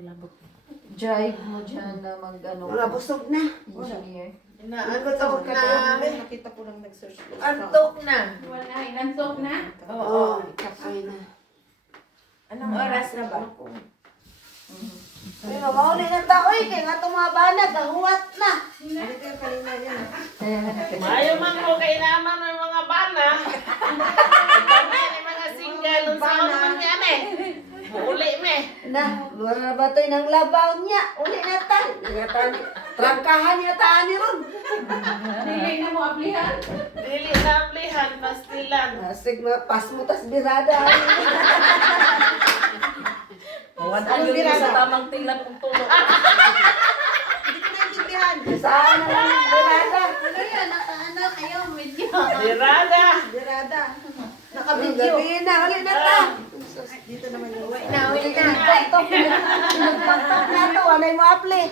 Malabot. Drive mo dyan na mag-ano. Mga busog na. Engineer. Inaantok na. Nakita ko lang nag-search. Antok na. Wala, inantok na. Oo. Kapay na. Anong oras na ba? Ay, mauli na tao eh. Kaya nga tumaba na. Gahuwat na. Mayo man ko kay naman ng mga bana. Kami ni mga single ng sa man yan eh. Uli me. Na, luar na ba ito ng labaw niya? Uli na tayo. Trangkahan niya tayo ni Ron. Dili na mo aplihan. Dili na aplihan, pastilan. Asig na pas mo tas birada. Huwag Anong birada? sa tamang tilan kung tulog. Hindi ko naintindihan. Saan na lang ang birada? Ano yan? Ano kayo? Medyo. Birada. Birada. Nakabidyo. Gabi na. Uli na ta. Dito naman yung Uwi na. Pinagpaktok na to. Anay mo apli.